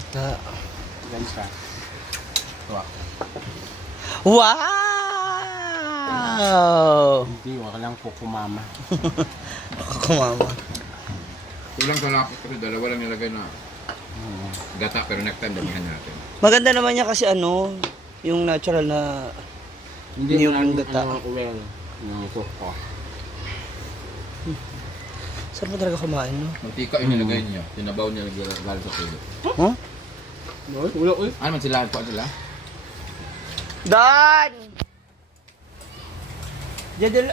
Gata. Yan siya. Tuwa. Wow! Hindi, wala lang po kumama. Kumama. Kulang sa lakot kasi dalawa lang nilagay na gata pero next time damihan natin. Maganda naman niya kasi ano, yung natural na Hindi yung yung gata. well, yung kuko. Sarap mo talaga kumain, no? Mantika yung nilagay niya. Tinabaw niya galing sa kilo. Huh? Ulo, uy. Ano man sila? Kuha sila? Don! Jadul...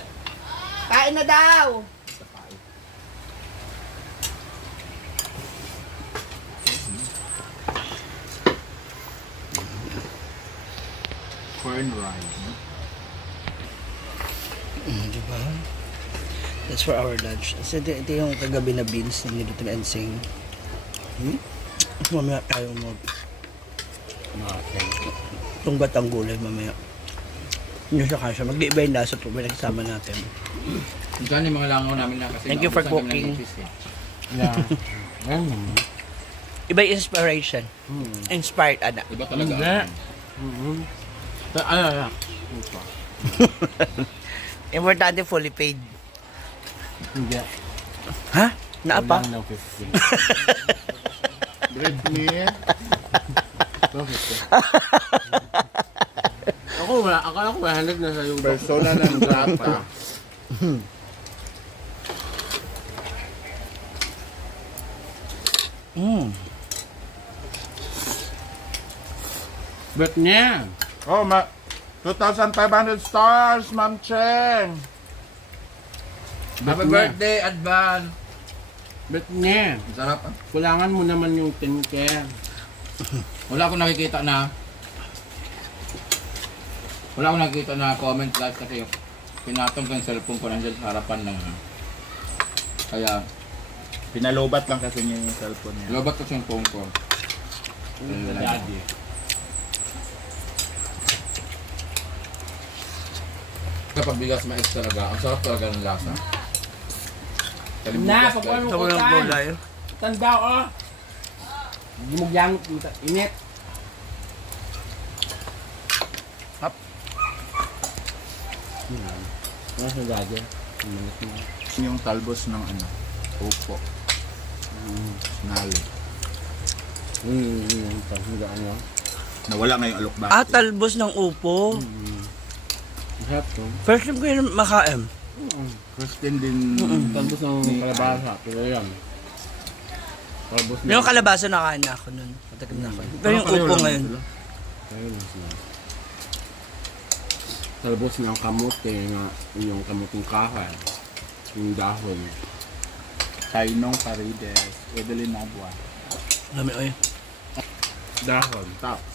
Kain na daw! Corn rice. Diba? That's for our lunch. So, ito yung kagabi na beans na niluto na ensing. Mamaya tayo itong batang gulay mamaya. Hindi siya kasha. Mag-iiba yung lasa po pinagsama natin. Minsan yung mga langaw namin lang kasi Thank you for naubusan kami ng cooking. cheese, eh. Yeah. Ayan naman. Iba yung inspiration. Inspired, ana. Iba talaga. Hindi. Ano. Ito. Importante fully paid. Hindi. Ha? Naapa? Kulang ng 15. Bread meat. Akala ko 100 na sa yung Persona ng grata. Bet niya. Oh, 2,500 stars, Ma'am Cheng. Happy niya. birthday, advance. Bet niya. Sarap. Ah. Kulangan mo naman yung 10K. Wala akong nakikita na comment guys kasi pinatong ko yung cellphone ko nandiyan sa harapan ng kaya Pinalobat lang kasi niya yung cellphone niya. lobat ko yung phone ko. Daddy. Kapag bigas mais talaga, ang sarap talaga ng lasa. Na, Kalimutas pagkuhan guys. mo Ito yung gulay. Tanda ko. Hindi mo gyang init. Ano sa daddy? Yung talbos ng ano, upo. Sinali. Tanda ano? Nawala ngayong alokbati. Ah, talbos ng upo. Masarap to. First time ko yun makain. Kristen din. Talbos ng kalabasa. Pero yan. Talbos ng... Yung kalabasa nakain na ako nun. Matagal na ako. Pero yung upo ngayon. Ayun lang sila. Talbos ng kamote nga yung kamuting kahoy. Yung dahon. Tainong Parides. Evelyn Nabua. Lami, oy. Dahon. Tops.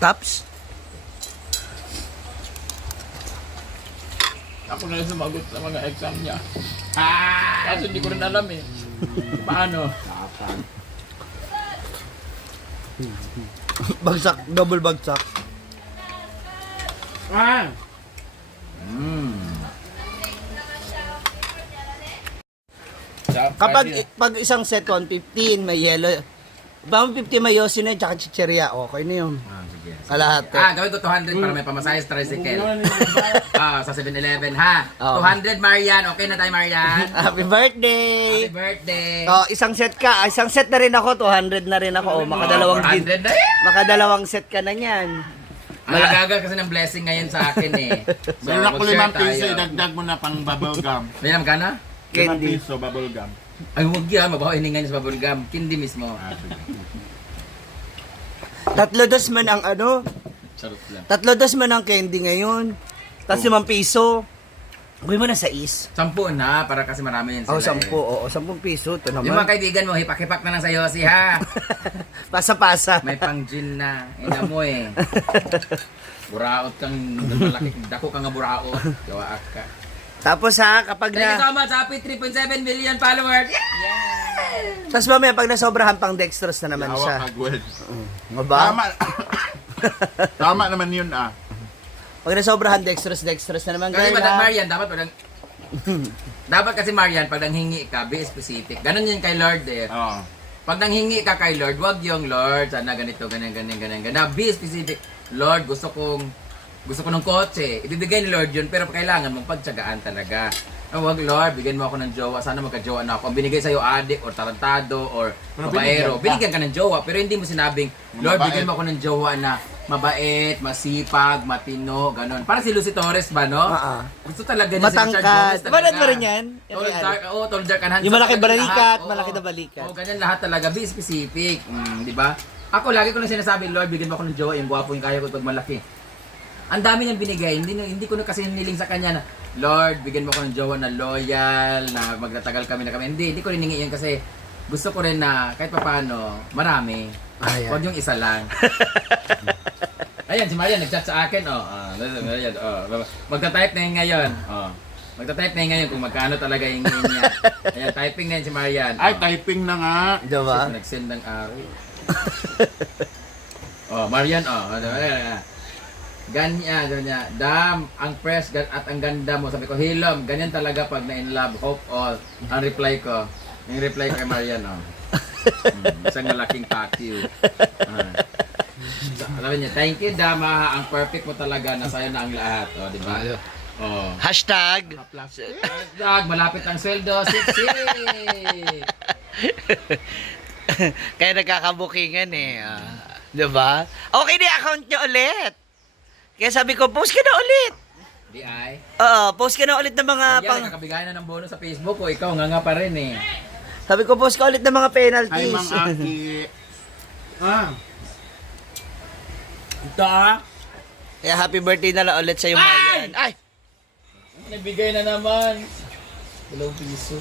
Tops? Ako na yung sumagot sa mga exam niya. Kasi hindi ko rin alam eh. Paano? Saan? Bagsak, double bagsak. Ah! Kapag pag isang set 115, may yellow. Bang 50 may yosin na tsaka chicheria. Okay na yun. Sige. Kalahati. Gawin ko 200 para may pamasayas tricycle. Sa 7-Eleven ha. Oo. 200 Marian. Okay na tayo Marian. Happy birthday! Happy birthday. Oh, isang set ka. Isang set na rin ako. 200 na rin ako. Oh, makadalawang 400 na yan. makadalawang set ka na niyan. Malagagal kasi ng blessing ngayon sa akin eh. So, Meron ako mag-share 5 piso, tayo. idagdag mo na pang bubble gum. May alam ka na? 5 Candy. piso, bubble gum. Ay, huwag yan. Mabaho iningan sa bubblegum. Kindi mismo. Tatlo dos man ang ano. Charot lang. Tatlo dos man ang candy ngayon. Tapos 5 piso. Gawin mo na sa is. 10 na para kasi marami yun sila Oh, 10. Oo, 10 piso. Ito Yung mga naman. kaibigan mo, hipak-hipak na lang sa Yossi ha. Pasa-pasa. May pang gin na. Ina mo eh. Buraot kang malaki. Dako ka nga buraot. Gawa ka. Tapos ha, kapag Thank you na... so much. Happy 3.7 million followers. Yeah! Tapos mamaya pag nasobrahan pang dextrose na naman siya. Hawak agwed. Nga ba? Tama. Tama naman yun ah. Pag nasobrahan dextrose na naman. Kasi Guys, Madam ha? Marian, dapat walang Dapat kasi Marian, pag nanghingi ka, be specific. Ganon yun kay Lord eh. Oo. Pag nanghingi ka kay Lord, wag yung Lord, sana ganito, ganyan. Be specific. Lord, gusto ko ng kotse. Ibibigay ni Lord yun, pero kailangan mong pagtsagaan talaga. Wag Lord, bigyan mo ako ng jowa. Sana magka-jowa na ako. Ang binigay sa'yo adik or tarantado or babaero. Binigyan ka ng jowa, pero hindi mo sinabing, Lord, Mabait. bigyan mo ako ng jowa na mabait, masipag, matino, ganon. Parang si Lucy Torres ba, no? Gusto talaga niya si Richard Gomez Matangkad. talaga. Manood mo rin yan? Yan Tall, kay dark, Alex. tall, dark, and handsome. Yung malaki Talaga balikat, lahat. Oo. malaki na balikat. Oo, ganyan lahat talaga. Be specific. Di ba? Ako, lagi ko lang sinasabi, Lord, bigyan mo ako ng jowa. Yung gwapo yung kaya ko pag malaki. Ang dami niyang binigay. Hindi ko na kasi niling sa kanya na, Lord, bigyan mo ako ng jowa na loyal, na magtatagal kami na kami. Hindi ko riningi yan kasi gusto ko rin na kahit papaano, marami. Ayan. Huwag yung isa lang. Ayan, si Marian nag-chat sa akin. Marian, magta-type na yun ngayon. Magta-type na yun ngayon kung magkano talaga yung niya. Ayan, typing na yun si Marian. Ay, typing na nga. Diba? Nag-send ng araw. Marian, ganyan. Dam, ang press at ang ganda mo. Sabi ko, Hilom, ganyan talaga pag na-in love, hope all. Ang reply ko, yung reply kay Marian, isang malaking fuck you. Alam niya, thank you, Dama. Ang perfect mo talaga. Nasa'yo na ang lahat. Di ba? Hashtag. Hashtag, malapit ang sweldo. Sipsi! Kaya nagkakabukingan eh. Diba? Okay na account nyo ulit. Kaya sabi ko, post ka na ulit. Di ay. Oo, post ka na ulit ng mga Yan, nakabigay na ng bonus sa Facebook ko. Ikaw nga pa rin eh. Sabi ko, post ka ulit ng mga Ay, penalties. Mang Aki. Ito Kaya happy birthday na lang ulit sa'yo, Marian. Ay! Nabigay na naman. 2 piso.